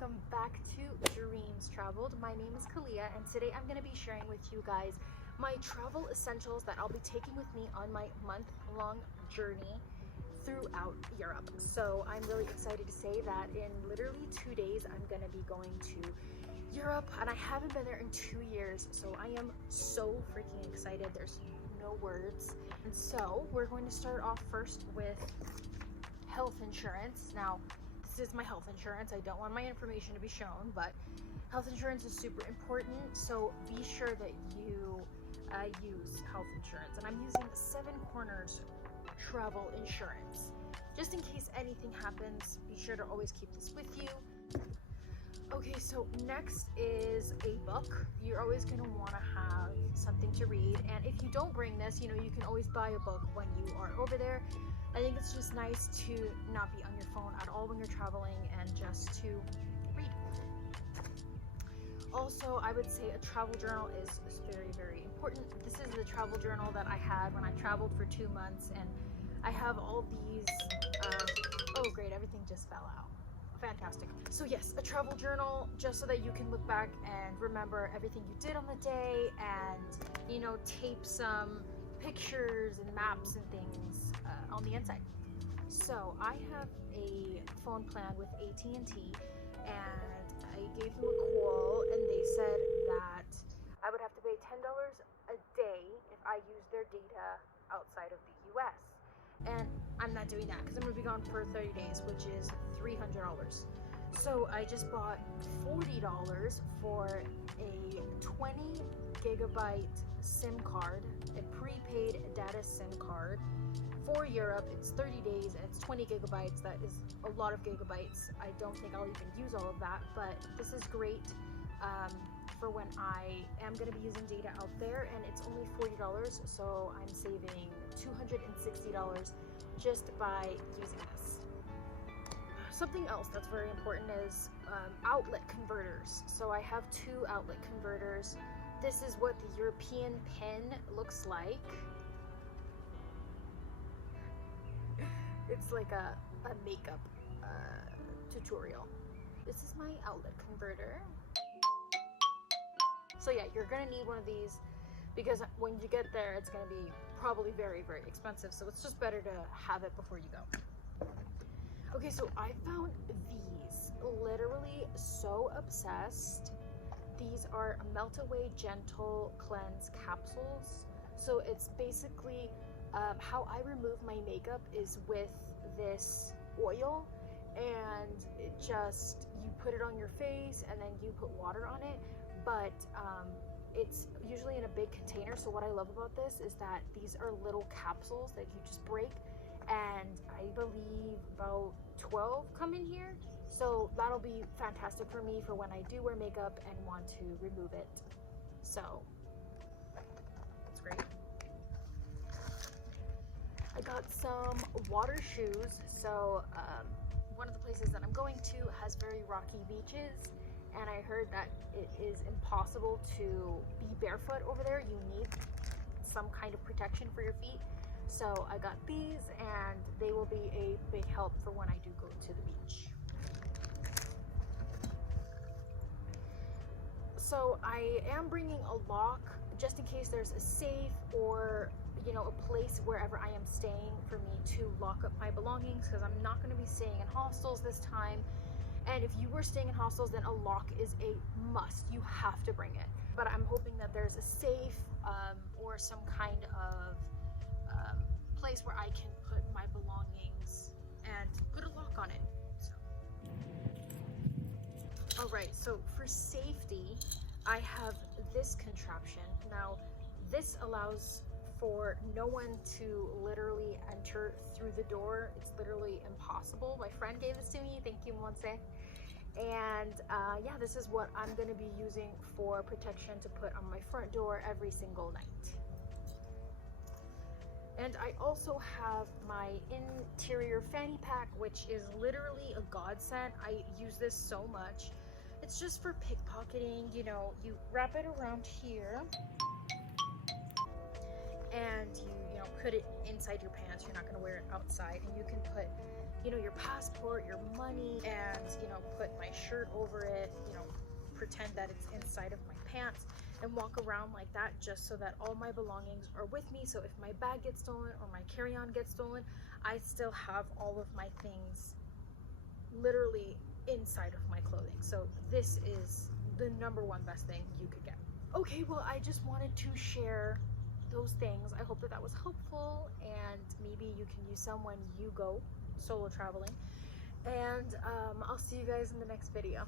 welcome back to Dreams Traveled. My name is Kaliah, and today I'm going to be sharing with you guys my travel essentials that I'll be taking with me on my month-long journey throughout Europe. So I'm really excited to say that in literally 2 days I'm going to be going to Europe, and I haven't been there in 2 years, so I am so freaking excited. There's no words. And so we're going to start off first with health insurance. Now, this is my health insurance. I don't want my information to be shown, but health insurance is super important, so be sure that you use health insurance. And I'm using Seven Corners travel insurance. Just in case anything happens, be sure to always keep this with you. Okay, so next is a book. You're always going to want to have something to read, and if you don't bring this, you can always buy a book when you are over there. I think it's just nice to not be on your phone at all when you're traveling and just to read. Also, I would say a travel journal is very, very important. This is the travel journal that I had when I traveled for 2 months, and I have all these, oh great, everything just fell out. Fantastic. So yes, a travel journal, just so that you can look back and remember everything you did on the day, and tape some pictures and maps and things on the inside. So I have a phone plan with AT&T, and I gave them a call, and they said that I would have to pay $10 a day if I use their data outside of the US. And I'm not doing that because I'm gonna be gone for 30 days, which is $300. So I just bought $40 for a 20 gigabyte SIM card, a prepaid data SIM card for Europe. It's 30 days and it's 20 gigabytes. That is a lot of gigabytes. I don't think I'll even use all of that, but this is great for when I am going to be using data out there, and it's only $40, so I'm saving $260 just by using this. Something else that's very important is outlet converters. So I have 2 outlet converters. This is what the European pin looks like. It's like a makeup tutorial. This is my outlet converter. So yeah, you're gonna need one of these because when you get there, it's gonna be probably very, very expensive. So it's just better to have it before you go. Okay, so I found these, literally so obsessed. These are Melt Away Gentle Cleanse capsules. So it's basically how I remove my makeup is with this oil, and it just, you put it on your face and then you put water on it, but it's usually in a big container. So what I love about this is that these are little capsules that you just break, and I believe about 12 come in here, so that'll be fantastic for me for when I do wear makeup and want to remove it. So that's great. I got some water shoes. So one of the places that I'm going to has very rocky beaches, and I heard that it is impossible to be barefoot over there. You need some kind of protection for your feet. So I got these, and they will be a big help for when I do go to the beach. So I am bringing a lock just in case there's a safe or a place wherever I am staying for me to lock up my belongings, because I'm not going to be staying in hostels this time. And if you were staying in hostels, then a lock is a must. You have to bring it. But I'm hoping that there's a safe or some kind of place where I can put my belongings and put a lock on it. So. All right, so for safety, I have this contraption. Now, this allows for no one to literally enter through the door. It's literally impossible. My friend gave this to me. Thank you, Monse. And yeah, this is what I'm going to be using for protection to put on my front door every single night. And I also have my interior fanny pack, which is literally a godsend. I use this so much. It's just for pickpocketing. You wrap it around here, and you put it inside your pants. You're not going to wear it outside, and you can put you know, your passport, your money, and, you know, put my shirt over it, you know, pretend that it's inside of my pants, and walk around like that, just so that all my belongings are with me. So if my bag gets stolen or my carry-on gets stolen, I still have all of my things literally inside of my clothing. So this is the #1 best thing you could get. Okay, well, I just wanted to share those things. I hope that that was helpful, and maybe you can use some when you go solo traveling. And I'll see you guys in the next video.